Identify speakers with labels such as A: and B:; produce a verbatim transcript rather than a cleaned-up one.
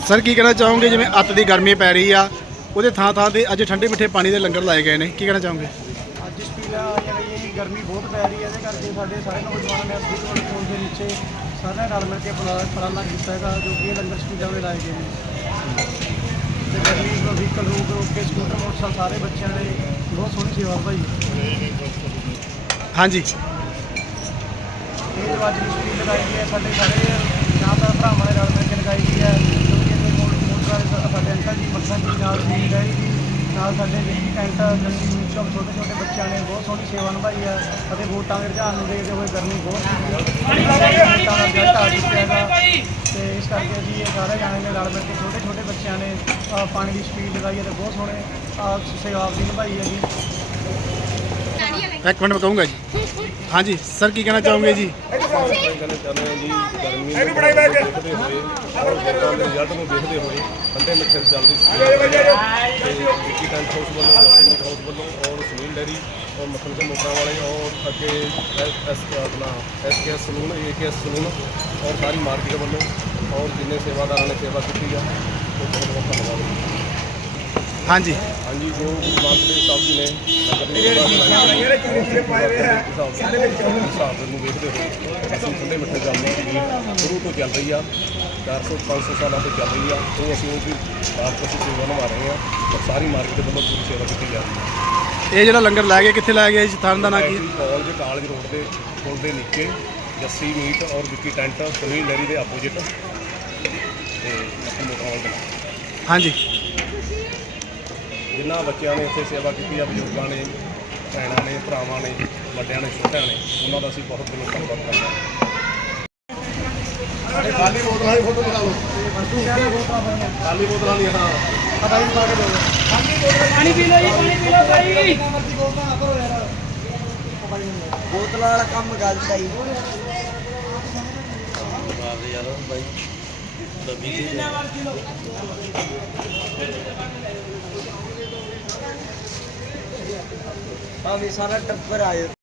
A: Sir ਕੀ ਕਹਿਣਾ ਚਾਹੋਗੇ ਜਿਵੇਂ ਅੱਤ ਦੀ ਗਰਮੀ ਪੈ ਰਹੀ ਆ ਉਹਦੇ ਥਾਂ ਥਾਂ ਤੇ ਅੱਜ ਠੰਡੇ ਮਿੱਠੇ ਪਾਣੀ ਦੇ ਲੰਗਰ ਲਾਏ ਗਏ ਨੇ, ਕੀ ਕਹਿਣਾ ਚਾਹੋਗੇ?
B: ਅੱਜ ਸਪੀਲਾ ਆਈਆਂ ਗਈਆਂ ਜੀ, ਗਰਮੀ ਬਹੁਤ ਪੈ ਰਹੀ ਹੈ, ਇਹਦੇ ਕਰਕੇ ਸਾਡੇ ਸਾਰੇ ਨੌਜਵਾਨਾਂ ਨੇ ਸਪੀਡ ਵਾਲੇ ਪੁਲ ਦੇ ਨੀਚੇ ਸਾਰਿਆਂ ਨਾਲ ਮਿਲ ਕੇ ਉਪਰਾਲਾ ਕੀਤਾ ਹੈਗਾ, ਜੋ ਕਿ ਇਹ ਲੰਗਰ ਸਪੀਲਾਂ ਦੇ ਲਾਏ ਗਏ ਨੇ। ਤੇ ਗਰਮੀ ਵਹੀਕਲ ਰੋਕ ਰੋਕ ਕੇ ਸਕੂਟਰ ਮੋਟਰਸਾਈਕਲ ਸਾਰੇ ਬੱਚਿਆਂ ਨੇ ਬਹੁਤ ਸੋਹਣੀ ਸੇਵਾ ਭਾਈ।
A: ਹਾਂਜੀ,
B: ਇਹ ਜੋ ਅੱਜ ਸਪੀਡ ਲਗਾਈ ਗਈ ਹੈ ਸਾਡੇ ਸਾਰੇ ਜਾਂ ਤਾਂ ਭਰਾਵਾਂ ਦੇ ਨਾਲ ਮਿਲ ਕੇ ਲਗਾਈ ਗਈ ਹੈ, ਕਿਉਂਕਿ ਇਹਦੇ ਮੋਟਰ ਵਾਲੇ ਸਾਡੇ ਅੰਕਲ ਜੀ ਮੱਖਣ ਜੀ ਨਾਲ ਜੀ ਡੈਡੀ ਜੀ ਨਾਲ ਸਾਡੇ Vicky tent Jassi meat shop ਛੋਟੇ ਛੋਟੇ ਬੱਚਿਆਂ ਨੇ ਬਹੁਤ ਸੋਹਣੀ ਸੇਵਾ ਨਿਭਾਈ ਹੈ ਅਤੇ ਵੋਟਾਂ ਦੇ ਰੁਝਾਨ ਨੂੰ ਦੇਖਦੇ ਹੋਏ ਗਰਮੀ ਬਹੁਤ ਵੋਟਾਂ ਦਾ ਰਿਜ਼ਲਟ ਆ ਚੁੱਕਿਆ ਹੈਗਾ ਅਤੇ ਇਸ ਕਰਕੇ ਅਸੀਂ ਇਹ ਸਾਰੇ ਜਾਣੇ ਨੇ ਰਲ ਮਿਲ ਕੇ ਛੋਟੇ ਛੋਟੇ ਬੱਚਿਆਂ ਨੇ ਅ, ਪਾਣੀ ਦੀ ਸਪੀਡ ਲਗਾਈ ਹੈ ਅਤੇ ਬਹੁਤ ਸੋਹਣੇ ਅ, ਸੇਵਾ ਦੀ ਨਿਭਾਈ ਹੈ ਜੀ।
A: ਇੱਕ ਮਿੰਟ ਮੈਂ ਕਹੂੰਗਾ ਜੀ। ਹਾਂਜੀ ਸਰ ਕੀ ਕਹਿਣਾ ਚਾਹੋਗੇ ਜੀ?
C: ਕਹਿਣਾ ਚਾਹੁੰਦੇ ਹਾਂ ਜੀ, ਗਰਮੀ ਨੂੰ ਦੇਖਦੇ ਹੋਏ ਔਰ ਵੋਟਾਂ ਦੇ ਰਿਜ਼ਲਟ ਨੂੰ ਦੇਖਦੇ ਹੋਏ ਠੰਡੇ ਮਿੱਠੇ ਜਲਦੀ ਤੇ ਵਿੱਕੀ ਟੈਂਟ ਹਾਊਸ ਵੱਲੋਂ, ਜੱਸੀ ਮੀਟ ਹਾਊਸ ਵੱਲੋਂ ਔਰ ਸੁਨੀਲ ਡੈਰੀ ਔਰ ਮੱਖਣ ਕੇ ਮੋਟਰਾਂ ਵਾਲੇ ਔਰ ਅੱਗੇ ਐਸ ਆਪਣਾ S K S saloon, A K S saloon ਔਰ ਸਾਰੀ ਮਾਰਕੀਟ ਵੱਲੋਂ ਔਰ ਜਿੰਨੇ ਸੇਵਾਦਾਰਾਂ ਨੇ ਸੇਵਾ ਕੀਤੀ ਆ ਉਹ ਬਹੁਤ ਬਹੁਤ ਧੰਨਵਾਦ।
A: ਹਾਂਜੀ
C: ਹਾਂਜੀ, ਜੋ ਮਾਨਸਲੇ ਸਾਹਿਬ ਜੀ ਨੇ ਨਗਰ ਹਿਸਾਬ ਨੂੰ ਵੇਖਦੇ ਹੋਏ ਅਸੀਂ ਠੰਡੇ ਮਿੱਠੇ ਜਲ ਦੀ ਸਪੀਡ ਸ਼ੁਰੂ ਤੋਂ ਚੱਲ ਰਹੀ ਆ, ਚਾਰ ਸੌ ਪੰਜ ਸੌ ਸਾਲਾਂ ਤੋਂ ਚੱਲ ਰਹੀ ਆ, ਉਹ ਅਸੀਂ ਉਹਦੀ ਬਾਪ ਅਸੀਂ ਸੇਵਾ ਨਿਭਾ ਰਹੇ ਹਾਂ ਔਰ ਸਾਰੀ ਮਾਰਕੀਟ ਵੱਲੋਂ ਪੂਰੀ ਸੇਵਾ ਕੀਤੀ ਜਾ ਰਹੀ ਹੈ।
A: ਇਹ ਜਿਹੜਾ ਲੰਗਰ ਲੈ ਕੇ ਕਿੱਥੇ ਲੈ ਗਿਆ ਜੀ? ਸਥਾਨ ਦਾ ਨਾਂ ਕੀ?
C: ਕਾਲਜ ਕਾਲਜ ਰੋਡ ਦੇ ਪੁਲ ਦੇ ਨੀਚੇ ਜੱਸੀ ਮੀਟ ਔਰ ਵਿੱਕੀ ਟੈਂਟ ਸੁਨੀਲ ਡੈਰੀ ਦੇ ਆਪੋਜਿਟ ਤੇ ਮੋਟਰਾਂ ਦੇ ਨਾਲ।
A: ਹਾਂਜੀ,
C: ਜਿਨ੍ਹਾਂ ਬੱਚਿਆਂ ਨੇ ਇੱਥੇ ਸੇਵਾ ਕੀਤੀ ਆ, ਬਜ਼ੁਰਗਾਂ ਨੇ, ਭੈਣਾਂ ਨੇ, ਭਰਾਵਾਂ ਨੇ, ਵੱਡਿਆਂ ਨੇ, ਛੋਟਿਆਂ ਨੇ, ਉਹਨਾਂ ਦਾ ਅਸੀਂ ਬਹੁਤ ਦਿਲੋਂ ਧੰਨਵਾਦ ਕਰਦੇ ਹਾਂ। ਖਾਲੀ ਬੋਤਲਾਂ ਦੀ ਫੋਟੋ ਬਣਾ ਲਓ, ਖਾਲੀ ਬੋਤਲਾਂ ਦੀ। ਹਾਂ
B: ਪਾਣੀ ਪੀ ਲਓ ਜੀ, ਪਾਣੀ ਪੀ ਲਓ ਭਾਈ।
D: ਬੋਤਲਾਂ ਵਾਲਾ ਕੰਮ ਗਲਤ ਹੈ ਜੀ।
E: ਯਾਰ ਬਾਈ
D: ਭਾਵੇਂ ਸਾਰਾ ਟੱਬਰ ਆਏ